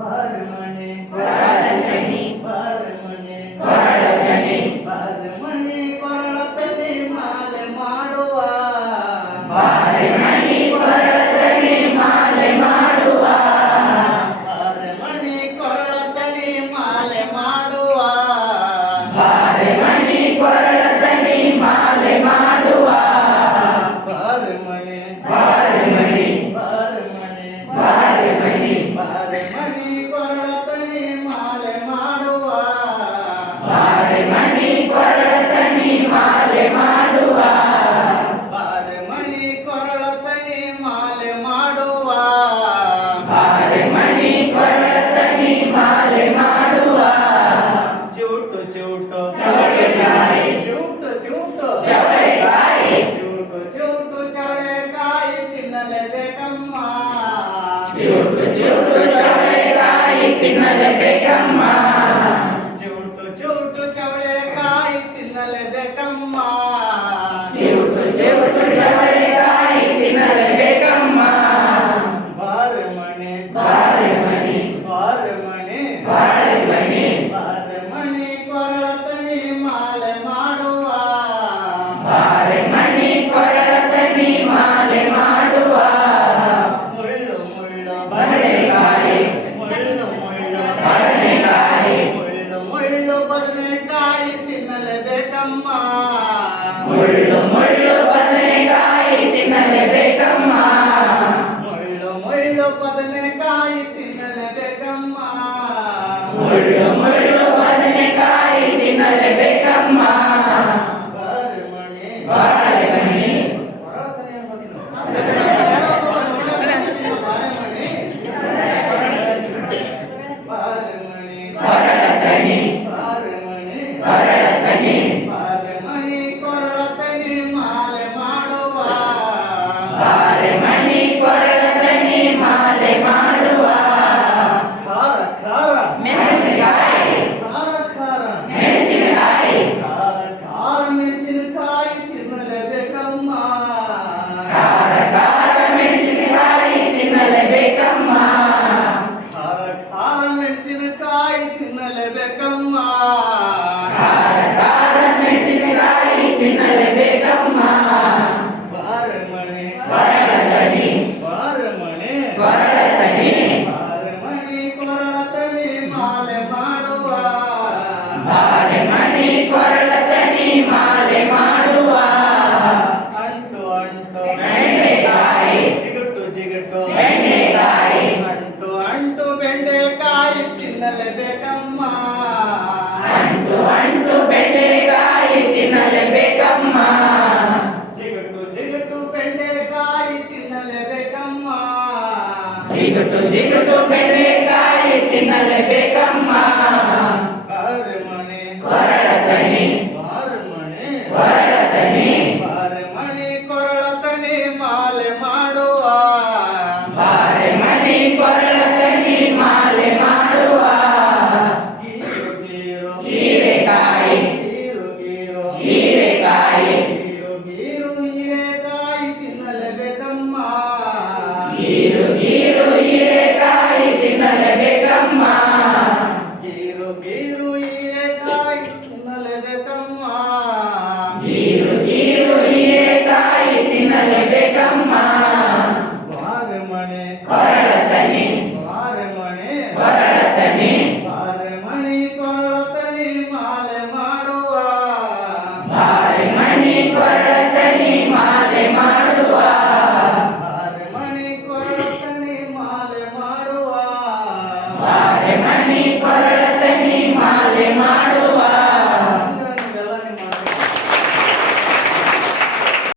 ಬಾರಮಣಿ ಕೊರಳತನಿ ಬಾರಮಣಿ ಕೊರಳತನಿ ಬಾರಮಣಿ ಕೊರಳತನಿ ಮಾಲೆ ಮಾಡುವ ಬಾರಮಣಿ ಕೊರಳತನಿ ಮಾಲೆ ಮಾಡುವ ಬಾರಮಣಿ ಕೊರಳತನಿ ಮಾಲೆ ಮಾಡುವ ಬಾರಮಣಿ ಕೊರಳತನಿ ಮಾಲೆ ಮಾಡುವ ಬಾರಮಣಿ ಬಾರಮಣಿ ಬಾರಮಣಿ ಬಾರಮಣಿ ಬಾರಮಣಿ ಕೊರಳತನಿ ಮಾಲೆ ಮಾಡುವ ಬಾರಮಣಿ ಕೊರಳತನಿ ಮಾಲೆ ಮಾಡುವ ಬಾರಮಣಿ ಕೊರಳತನಿ ಮಾಲೆ ಮಾಡುವ ಬಾರಮಣಿ ಕೊರಳತನಿ ಮಾಲೆ ಮಾಡುವ ಚೂಟು ಚೂಟು ಚವಳೆಕಾಯಿ ಚೂಟು ಚೂಟು ಚವಳೆಕಾಯಿ ಚೂಟು ಚೂಟು ಚವಳೆಕಾಯಿ ತಿನ್ನಲೇಬೇಕಮ್ಮ ಚೂಟು ಚೂಟು ಚವಳೆಕಾಯಿ ತಿನ್ನಲೇಬೇಕಮ್ಮ ಚೂಟು ಚೂಟು ಚವಳೆಕಾಯಿ ತಿನ್ನಲೇಬೇಕಮ್ಮ ಚೂಟು ಚೂಟು ಚವಳೆಕಾಯಿ ತಿನ್ನಲೇಬೇಕಮ್ಮ ಬಾರಮಣಿ ಬಾರಮಣಿ ಬಾರಮಣಿ ಬಾರಮಣಿ ಬಾರಮಣಿ ಕೊರಳತನಿ ಮಾಲೆ ಮಾಡುವ ಬಾರಮಣಿ ಕೊರಳತನಿ ಮಾಲೆ ಮಾಡುವ ಮುಳ್ಳು ಮುಳ್ಳು ಬದನೆಕಾಯಿ ಮುಳ್ಳು ಮುಳ್ಳು ಬದನೆಕಾಯಿ ಮುಳ್ಳು ಮುಳ್ಳು ಬದನೆಕಾಯಿ ತಿನ್ನಲೇಬೇಕಮ್ಮ ಮುಳ್ಳು ಮುಳ್ಳು ಬದನೆಕಾಯಿ ತಿನ್ನಲೇಬೇಕಮ್ಮ ಮುಳ್ಳು ಮುಳ್ಳು ಬದನೆಕಾಯಿ ತಿನ್ನಲೇಬೇಕಮ್ಮ ಮುಳ್ಳು ಮುಳ್ಳು ಬದನೆಕಾಯಿ ತಿನ್ನಲೇಬೇಕಮ್ಮ ಬಾರಮಣಿ ಬಾರಮಣಿ ಕೊರಳತನಿ ಅನ್ನೋದಿಲ್ಲ. ಬಾರಮಣಿ ಕೊರಳತನಿ ಬಾರಮಣಿ ಕೊರಳತನಿ ಬಾರಮಣಿ ಕೊರಳತನಿ ಮಾಲೆ ಮಾಡುವ ಬಾರಮಣಿ ಕೊರಳತನಿ ಮಾಲೆ ಮಾಡುವ ಖಾರ ಖಾರ ಮೆಣಸಿನಕಾಯಿ ಖಾರ ಖಾರ ಮೆಣಸಿನಕಾಯಿ ಖಾರ ಖಾರ ಮೆಣಸಿನಕಾಯಿ ತಿನ್ನಲೇಬೇಕಮ್ಮ ಖಾರ ಖಾರ ಮೆಣಸಿನಕಾಯಿ ತಿನ್ನಲೇಬೇಕಮ್ಮ ಖಾರ ಖಾರ ಮೆಣಸಿನಕಾಯಿ ತಿನ್ನಲೇಬೇಕಮ್ಮ ಖಾರ ಖಾರ ಮೆಣಸಿನಕಾಯಿ ತಿನ್ನಲೇಬೇಕಮ್ಮ ಬಾರಮಣಿ ಕೊರಳತನಿ ಬಾರಮಣಿ ಕೊರಳತನಿ ಬಾರಮಣಿ ಕೊರಳತನಿ ಮಾಲೆ ಮಾಡುವ ಬಾರಮಣಿ ಕೊರಳತನಿ ಮಾಲೆ ಮಾಡುವ ಅಂಟು ಅಂಟು ಬೆಂಡೆಕಾಯಿ ಜಿಗುಟು ಜಿಗುಟು ಬೆಂಡೆಕಾಯಿ ಅಂಟು ಅಂಟು ಬೆಂಡೆಕಾಯಿ ತಿನ್ನಲೇಬೇಕಮ್ಮ ಅಂಟು ಅಂಟು ಬೆಂಡೆಕಾಯಿ ತಿನ್ನಲೇಬೇಕಮ್ಮ ಜಿಗುಟು ಜಿಗುಟು ಬೆಂಡೆಕಾಯಿ ತಿನ್ನಲೇಬೇಕಮ್ಮ ಜಿಗುಟು ಜಿಗುಟು ಬೆಂಡೆಕಾಯಿ ತಿನ್ನಲೇಬೇಕಮ್ಮ